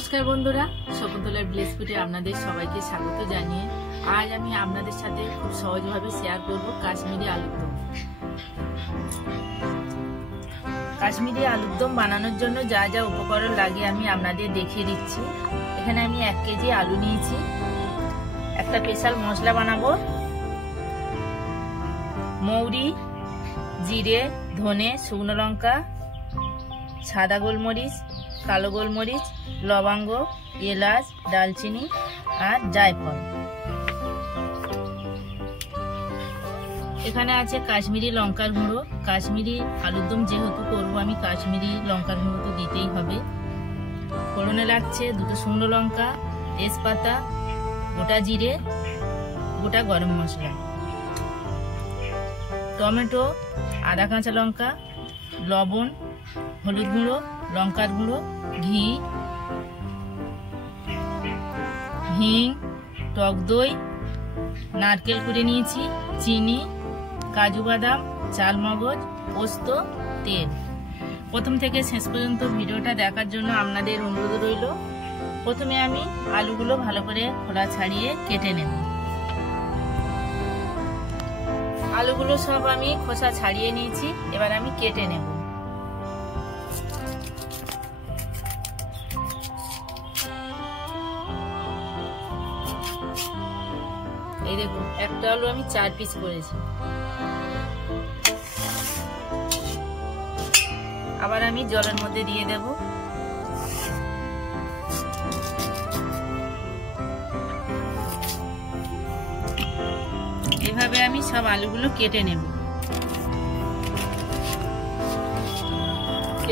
নমস্কার বন্ধুরা, শকুন্তলার ভিলেজ ফুডে আপনাদের সবাইকে স্বাগত জানিয়ে আজ আমি আপনাদের সাথে খুব সহজভাবে শেয়ার করব কাশ্মীরি আলুর দম। কাশ্মীরি আলুর দম বানানোর জন্য যা যা উপকরণ লাগে আমি আপনাদের দেখিয়ে দিচ্ছি। এখানে আমি 1 কেজি আলু নিয়েছি। একটা স্পেশাল মশলা বানাবো। মৌরি, জিরে, ধনে, শুকনো লঙ্কা, সাদা গোলমরিচ, কালো গোলমরিচ, লবঙ্গ, এলাচ, দালচিনি আর জায়ফল। এখানে আছে কাশ্মীরি লঙ্কার গুঁড়ো। কাশ্মীরি আলুর দম যেহেতু করবো আমি, কাশ্মীরি লঙ্কার গুঁড়ো তো দিতেই হবে। ফোড়নে লাগছে 2টো শুকনো লঙ্কা, তেজপাতা, গোটা জিরে, গোটা গরম মশলা, টমেটো, আদা কাঁচা লঙ্কা, লবণ, হলুদ গুঁড়ো, লঙ্কার গুঁড়ো, ঘি, হিং, টক দই, নারকেল কুড়ে নিয়েছি, চিনি, কাজু বাদাম, চালমগজ, পোস্ত, তেল। প্রথম থেকে শেষ পর্যন্ত ভিডিওটা দেখার জন্য আপনাদের অনুরোধ রইল। প্রথমে আমি আলুগুলো ভালো করে খোলা ছাড়িয়ে কেটে নেব। আলুগুলো সব আমি খোসা ছাড়িয়ে নিয়েছি, এবার আমি কেটে নেব। এই দেখুন, একটা আলু আমি 4 পিস করেছি। আবার আমি জলের মধ্যে দিয়ে দেব। এভাবে আমি সব আলুগুলো কেটে নেব।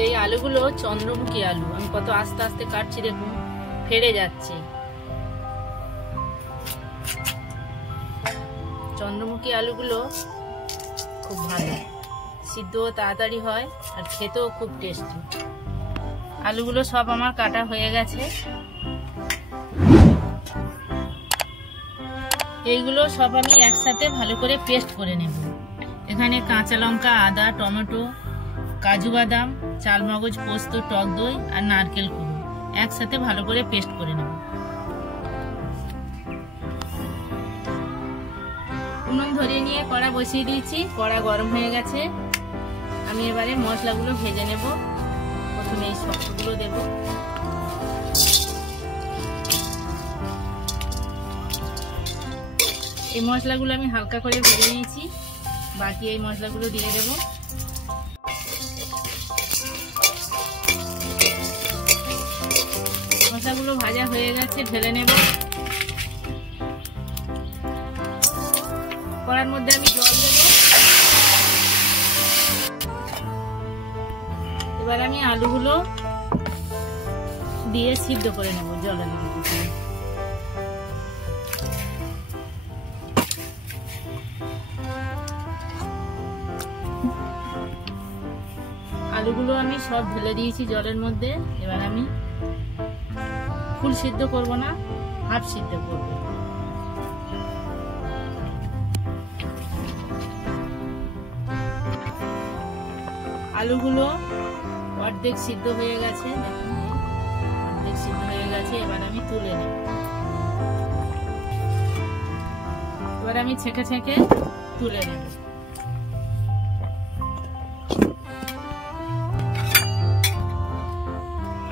এই আলুগুলো চন্দ্রমুখী আলু। আমি কত আস্তে আস্তে কাটছি, দেখুন ফেড়ে যাচ্ছে। চন্দ্রমুখী আলুগুলো খুব ভালো, সিদ্ধও তাড়াতাড়ি হয় আর খেতেও খুব টেস্টি। আলুগুলো সব আমার কাটা হয়ে গেছে। এইগুলো সব আমি একসাথে ভালো করে পেস্ট করে নেব। এখানে কাঁচা লঙ্কা, আদা, টমেটো, কাজু বাদাম, চালমগজ, পোস্ত, টক দই আর নারকেল কুড়ো একসাথে ভালো করে পেস্ট করে নেব। উনুন ধরিয়ে নিয়ে কড়া বসিয়ে দিয়েছি। কড়া গরম হয়ে গেছে। আমি এবারে মশলাগুলো ভেজে নেব। প্রথমে এই শক্তগুলো দেব। এই মশলাগুলো আমি হালকা করে ভেজে নিয়েছি। বাকি এই মশলাগুলো দিয়ে দেব। মশলাগুলো ভাজা হয়ে গেছে, ঢেলে নেব। কড়ার মধ্যে আমি জল দেব। এবার আমি আলুগুলো দিয়ে সিদ্ধ করে নেব জলের মধ্যে। আলুগুলো আমি সব ঢেলে দিয়েছি জলের মধ্যে। এবার আমি ফুল সিদ্ধ করব না, হাফ সিদ্ধ করব। আলুগুলো অর্ধেক সিদ্ধ হয়ে গেছে, অর্ধেক সিদ্ধ হয়ে গেছে। এবার আমি তুলে নেব। এবার আমি ছেঁকে ছেঁকে তুলে নেব।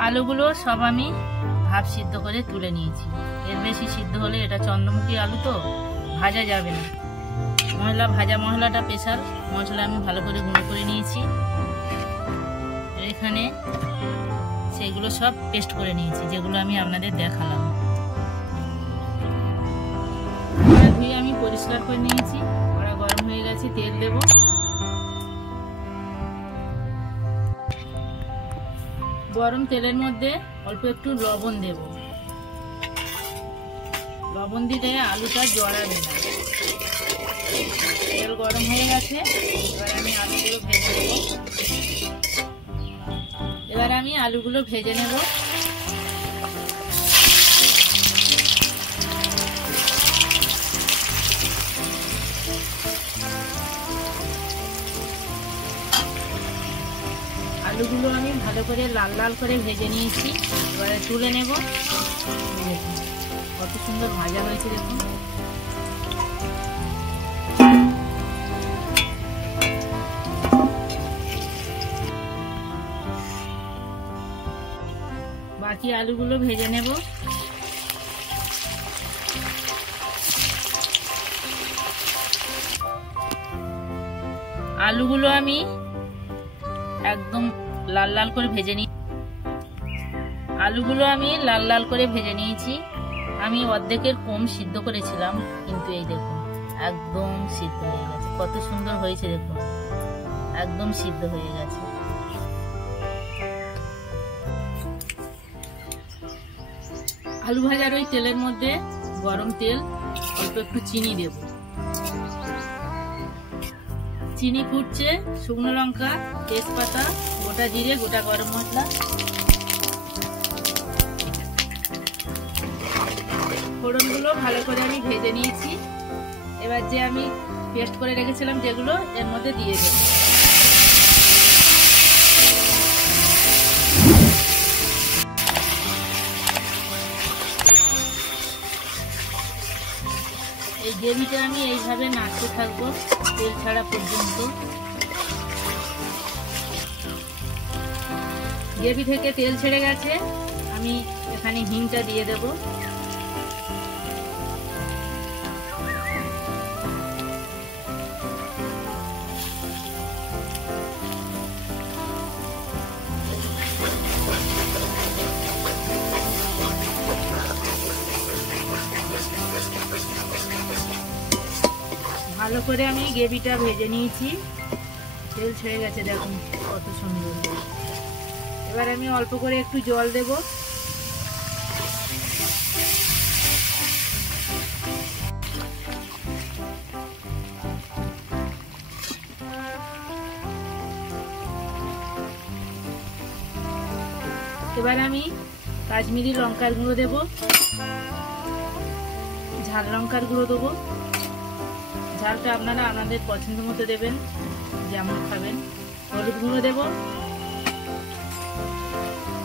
আলুগুলো সব আমি হাফ সিদ্ধ করে তুলে নিয়েছি। এর বেশি সিদ্ধ হলে, এটা চন্দ্রমুখী আলু তো ভাজা যাবে না। ভাজা মশলাটা স্পেশাল মশলা আমি ভালো করে গুঁড়ো করে নিয়েছি। এখানে সেগুলো সব পেস্ট করে নিয়েছি, যেগুলো আমি আপনাদের দেখালাম। ধুয়ে আমি পরিষ্কার করে নিয়েছি। কড়া গরম হয়ে গেছে, তেল দেব। গরম তেলের মধ্যে অল্প একটু লবণ দেব। লবণ দিলে আলুটা জড়াবে না। তেল গরম হয়ে গেছে। এবার আমি আলুগুলো ভেজে নেব। আলুগুলো আমি ভালো করে লাল লাল করে ভেজে নিয়েছি, এবারে তুলে নেব। কত সুন্দর ভাজা হয়েছে দেখুন। বাকি আলুগুলো ভেজে নেব। আলুগুলো আমি একদম লাল লাল করে ভেজে নিয়েছি। আমি অর্ধেকের কম সিদ্ধ করেছিলাম, কিন্তু এই দেখুন একদম সিদ্ধ হয়ে গেছে। কত সুন্দর হয়েছে দেখুন, একদম সিদ্ধ হয়ে গেছে। আলু ভাজার ওই তেলের মধ্যে গরম তেল, অল্প একটু চিনি দেব। চিনি ফুটছে, শুকনো লঙ্কা, তেজপাতা, গোটা জিরে, গোটা গরম মশলা, ফোড়নগুলো ভালো করে আমি ভেজে নিয়েছি। এবার যে আমি পেস্ট করে রেখেছিলাম যেগুলো, এর মধ্যে দিয়ে দেব। এই গ্রেভিটা আমি এইভাবে নাড়তে থাকবো তেল ছাড়া পর্যন্ত। গ্রেভি থেকে তেল ছেড়ে গেছে, আমি এখানে হিংটা দিয়ে দেব। ভালো করে আমি গ্রেভিটা ভেজে নিয়েছি, তেল ছেড়ে গেছে দেখুন কত সুন্দর। এবার আমি অল্প করে একটু জল দেব। এবার আমি কাশ্মীরি লঙ্কার গুঁড়ো দেব, ঝাল লঙ্কার গুঁড়ো দেবো। ঝালটা আপনারা আপনাদের পছন্দ মতো দেবেন, যেমন খাবেন। হলুদ গুঁড়ো দেব,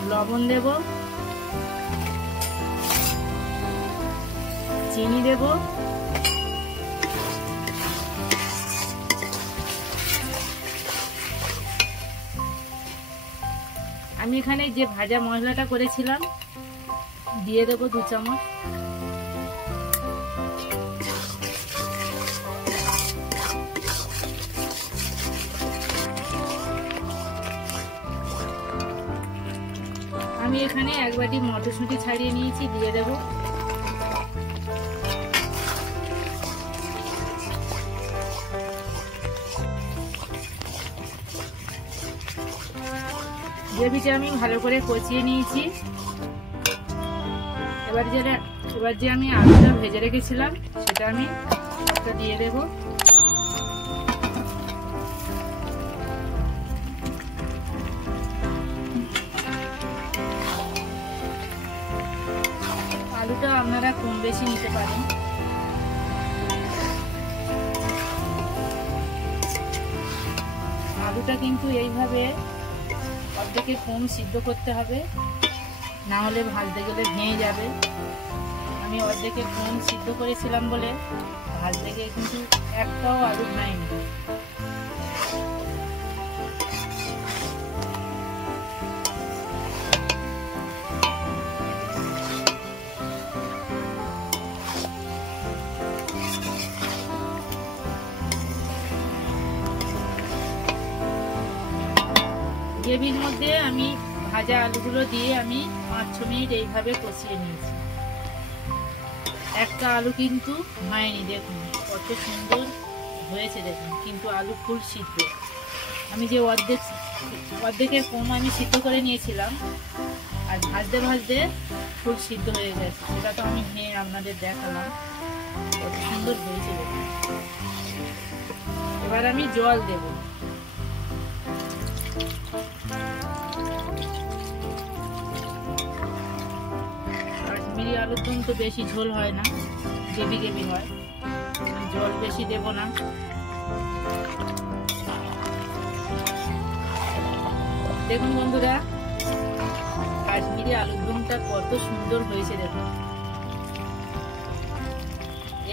লবণ দেব, চিনি দেব, আমি এখানে যে ভাজা মশলাটা করেছিলাম দিয়ে দেব 2 চামচ। আমি এখানে 1 বাটি মটরশুঁটি ছাড়িয়ে নিয়েছি, দিয়ে দেব। গ্রেভিটা আমি ভালো করে কষিয়ে নিয়েছি। এবার যে আমি আলুটা ভেজে রেখেছিলাম সেটা আমি একটা দিয়ে দেব। আলুটা আপনারা কম বেশি নিতে পারেন। আলুটা কিন্তু এইভাবে অর্ধেকে কম সিদ্ধ করতে হবে, না হলে ভাজতে গেলে ভেঙে যাবে। আমি অর্ধেকে কম সিদ্ধ করেছিলাম বলে ভাজতে গিয়ে কিন্তু একটাও আলু ভাঙেনি। গ্রেভির মধ্যে আমি ভাজা আলুগুলো দিয়ে আমি 5-6 মিনিট এইভাবে কষিয়ে নিয়েছি। একটা আলু কিন্তু ভাঙেনি, দেখুন কত সুন্দর হয়েছে দেখুন, কিন্তু আলু ফুল সিদ্ধ। আমি যে অর্ধেকের কম আমি সিদ্ধ করে নিয়েছিলাম, আর ভাজতে ভাজতে ফুল সিদ্ধ হয়ে গেছে। সেটা তো আমি ভেঙে আপনাদের দেখালাম, কত সুন্দর হয়েছে দেখুন। এবার আমি জল দেব। কাশ্মীরি আলুর দম তো বেশি ঝোল হয় না, গ্রেভি গ্রেভি হয়, জল বেশি দেব না। দেখুন বন্ধুরা, কাশ্মীরি আলুর দমটা কত সুন্দর হয়েছে দেখুন।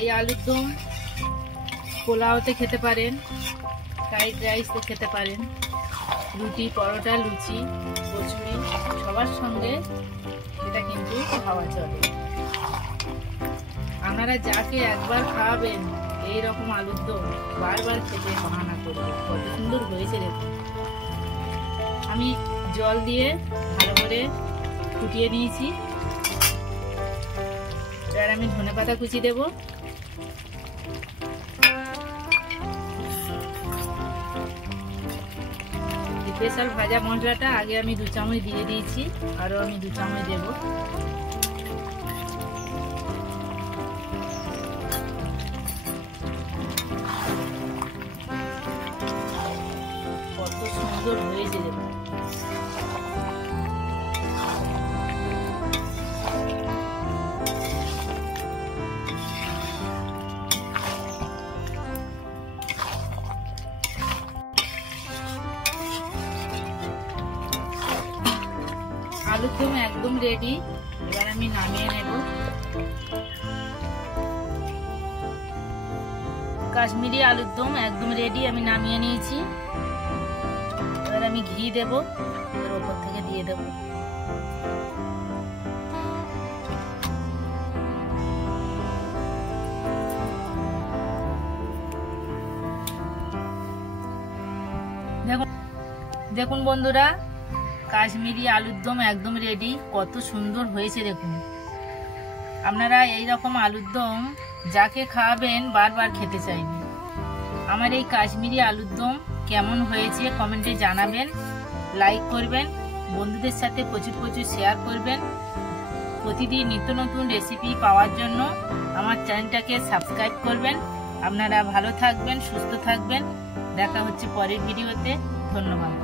এই আলুর দম পোলাওতে খেতে পারেন, ফ্রাইড রাইসে খেতে পারেন, রুটি, পরোটা, লুচি, কচুরি সবার সঙ্গে এটা কিন্তু খাওয়া চলে। আপনারা যাকে একবার খাওয়াবেন এইরকম আলুর দম বারবার খেতে বাহানা করবে। কত সুন্দর হয়েছে দেখুন। আমি জল দিয়ে ভালো করে ফুটিয়ে নিয়েছি। এবার আমি ধনেপাতা কুচি দেব। স্পেশাল ভাজা মশলাটা আগে আমি 2 চামচ দিয়ে দিয়েছি, আরো আমি 2 চামচ দেব। কত সুন্দর হয়েছে দেখুন। আলুর দম একদম রেডি। এবার আমি নামিয়ে নেব। কাশ্মীরি আলুর দম একদম রেডি, আমি নামিয়ে নিয়েছি। এবার আমি ঘি দেব, এর উপর থেকে দিয়ে দেব। দেখুন বন্ধুরা, কাশ্মীরি আলুর দম একদম রেডি। কত সুন্দর হয়েছে দেখুন। আপনারা এইরকম আলুর দম যাকে খাওয়াবেন বারবার খেতে চাইবেন। আমার এই কাশ্মীরি আলুর দম কেমন হয়েছে কমেন্টে জানাবেন, লাইক করবেন, বন্ধুদের সাথে প্রচুর প্রচুর শেয়ার করবেন। প্রতিদিন নিত্য নতুন রেসিপি পাওয়ার জন্য আমার চ্যানেলটাকে সাবস্ক্রাইব করবেন। আপনারা ভালো থাকবেন, সুস্থ থাকবেন। দেখা হচ্ছে পরের ভিডিওতে। ধন্যবাদ।